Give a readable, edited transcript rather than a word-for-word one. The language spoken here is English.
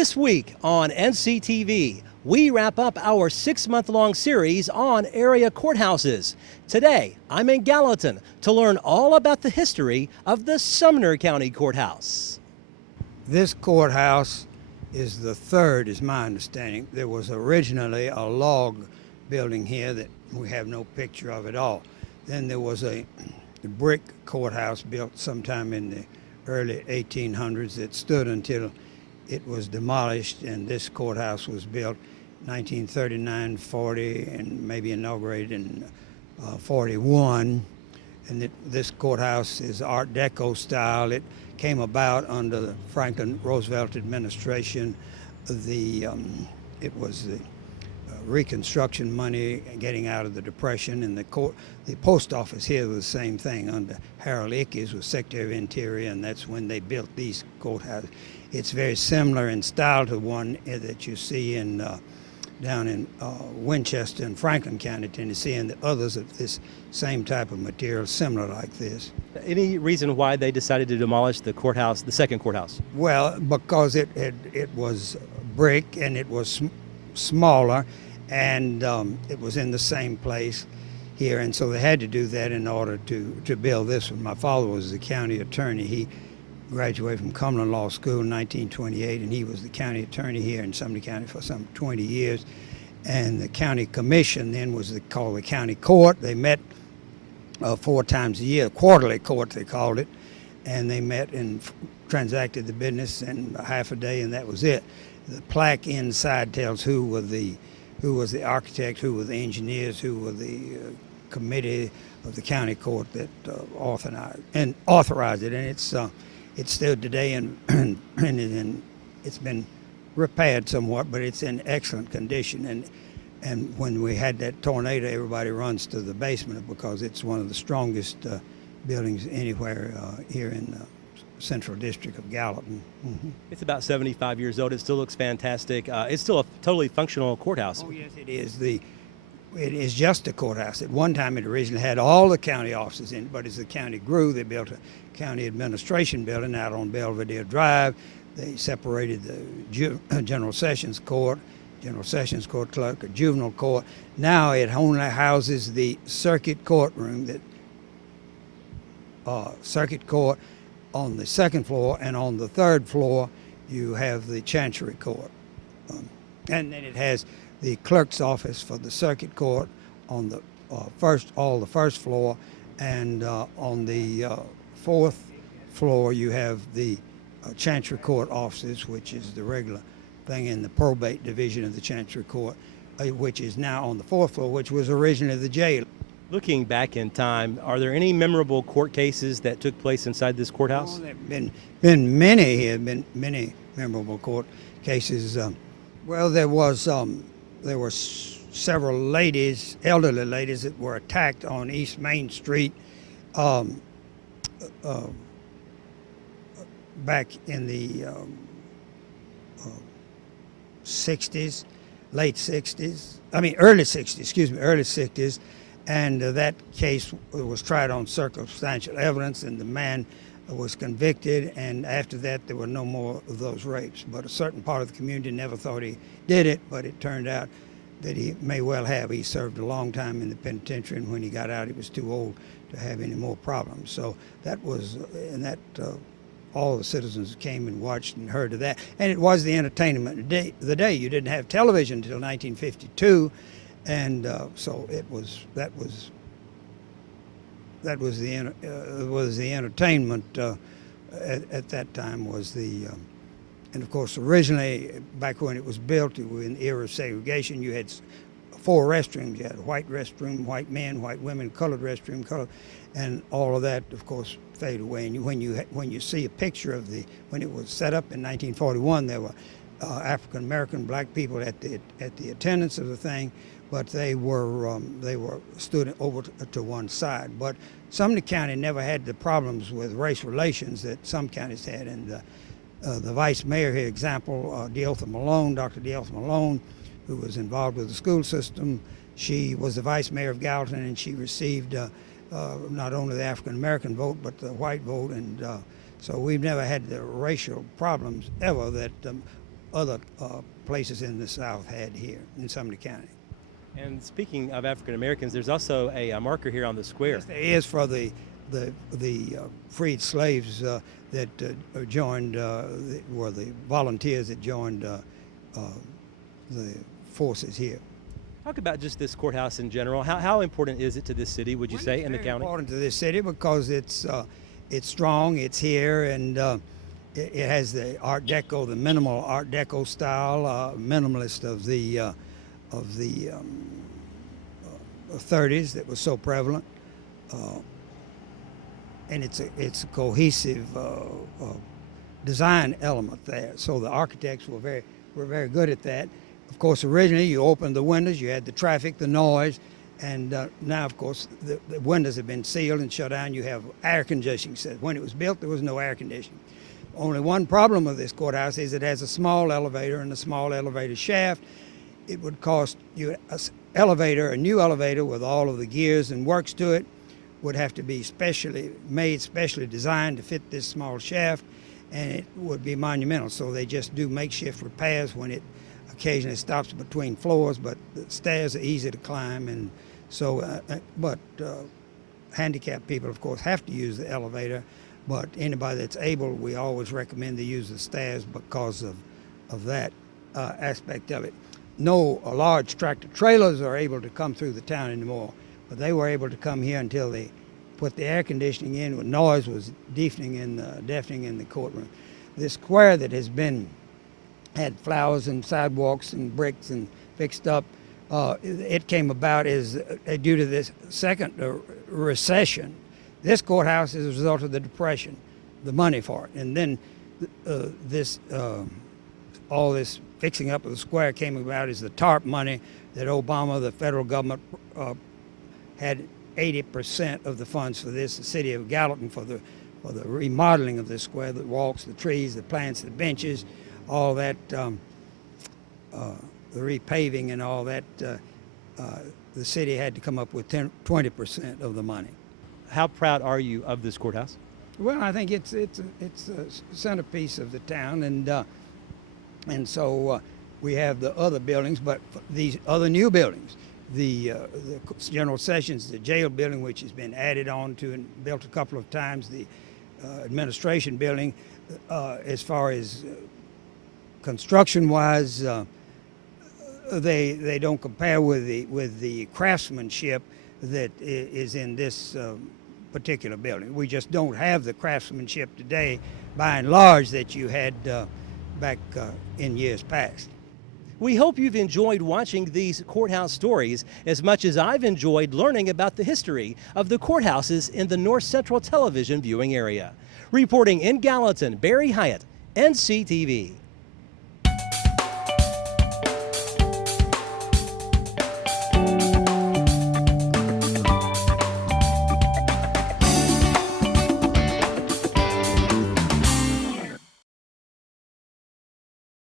This week on NCTV, we wrap up our 6-month-long series on area courthouses. Today, I'm in Gallatin to learn all about the history of the Sumner County Courthouse. This courthouse is the third, is my understanding. There was originally a log building here that we have no picture of at all. Then there was a brick courthouse built sometime in the early 1800s that stood until it was demolished, and this courthouse was built 1939, 40, and maybe inaugurated in 41. And this courthouse is Art Deco style. It came about under the Franklin Roosevelt administration. It was the Reconstruction money getting out of the Depression, and the post office here was the same thing under Harold Ickes was Secretary of Interior, and that's when they built these courthouses. It's very similar in style to one that you see down in Winchester and Franklin County, Tennessee, and the others of this same type of material, similar like this. Any reason why they decided to demolish the courthouse, the second courthouse? Well, because it was brick and it was smaller, and it was in the same place here, and so they had to do that in order to build this one. My father was the county attorney. He graduated from Cumberland Law School in 1928, and he was the county attorney here in Sumner County for some 20 years. And the county commission then was called the county court. They met 4 times a year, quarterly court they called it, and they met and transacted the business in half a day, and that was it. The plaque inside tells who was the architect, who were the engineers, who were the committee of the county court that authorized it, and it's still today, and it's been repaired somewhat, but it's in excellent condition. And when we had that tornado, everybody runs to the basement because it's one of the strongest buildings anywhere here in the Central District of Gallatin. Mm-hmm. It's about 75 years old. It still looks fantastic. It's still a totally functional courthouse. Oh yes, it is. It is just a courthouse. At one time, it originally had all the county offices in it, but as the county grew, they built a county administration building out on Belvedere Drive. They separated the General Sessions Court clerk, a juvenile court. Now it only houses the circuit courtroom, circuit court on the second floor, and on the third floor you have the Chancery Court. And then it has the clerk's office for the circuit court on the first floor, and on the fourth floor you have the Chancery Court offices, which is the regular thing in the probate division of the Chancery Court, which is now on the fourth floor, which was originally the jail. Looking back in time, are there any memorable court cases that took place inside this courthouse? Oh, there have been many here, many memorable court cases. Well, there were several ladies, elderly ladies, that were attacked on East Main Street back in the 60s, early 60s, and that case was tried on circumstantial evidence, and the man was convicted, and after that there were no more of those rapes. But a certain part of the community never thought he did it, but it turned out that he may well have. He served a long time in the penitentiary, and when he got out he was too old to have any more problems. So that was, all the citizens came and watched and heard of that. And it was the entertainment of the day. You didn't have television until 1952, and so that was the entertainment at that time. And of course, originally, back when it was built, in the era of segregation, you had 4 restrooms. You had a white restroom, white men, white women, colored restroom, colored, and all of that, of course, faded away. And when you see a picture of when it was set up in 1941, there were African American, black people at the attendance of the thing, but they were stood over to one side. But Sumner County never had the problems with race relations that some counties had. And the vice mayor here, example, Dr. Deotha Malone, who was involved with the school system, she was the vice mayor of Gallatin, and she received not only the African American vote but the white vote, and so we've never had the racial problems ever that other places in the South had here in Sumner County. And speaking of African Americans, there's also a marker here on the square. Yes, there is for the freed slaves that joined, were the volunteers that joined the forces here. Talk about just this courthouse in general. How important is it to this city, would you say, in the county? It's important to this city because it's strong, it's here, and it has the Art Deco, the minimal Art Deco style, minimalist of the 30s that was so prevalent, and it's a cohesive design element there. So the architects were very good at that. Of course, originally you opened the windows, you had the traffic, the noise, and now, of course, the windows have been sealed and shut down. You have air conditioning. When it was built, there was no air conditioning. Only one problem with this courthouse is it has a small elevator and a small elevator shaft. It would cost you a new elevator with all of the gears and works to it would have to be specially designed to fit this small shaft, and it would be monumental. So they just do makeshift repairs when it occasionally stops between floors, but the stairs are easy to climb, and so handicapped people, of course, have to use the elevator, but anybody that's able, we always recommend they use the stairs because of that aspect of it. No large tractor trailers are able to come through the town anymore, but they were able to come here until they put the air conditioning in. When noise was deafening in the courtroom. This square that had flowers and sidewalks and bricks and fixed up, it came about due to this second recession. This courthouse is a result of the Depression, the money for it, and then all this fixing up of the square came about is the TARP money that Obama, the federal government, had 80% of the funds for this. The city of Gallatin for the remodeling of this square, the walks, the trees, the plants, the benches, all that, the repaving and all that. The city had to come up with 20% of the money. How proud are you of this courthouse? Well, I think it's a centerpiece of the town, and so we have the other buildings, but these other new buildings, the General Sessions, the jail building, which has been added on to and built a couple of times, the administration building, as far as construction-wise, they don't compare with the craftsmanship that is in this particular building. We just don't have the craftsmanship today, by and large, that you had back in years past. We hope you've enjoyed watching these courthouse stories as much as I've enjoyed learning about the history of the courthouses in the North Central television viewing area. Reporting in Gallatin, Barry Hyatt, NCTV.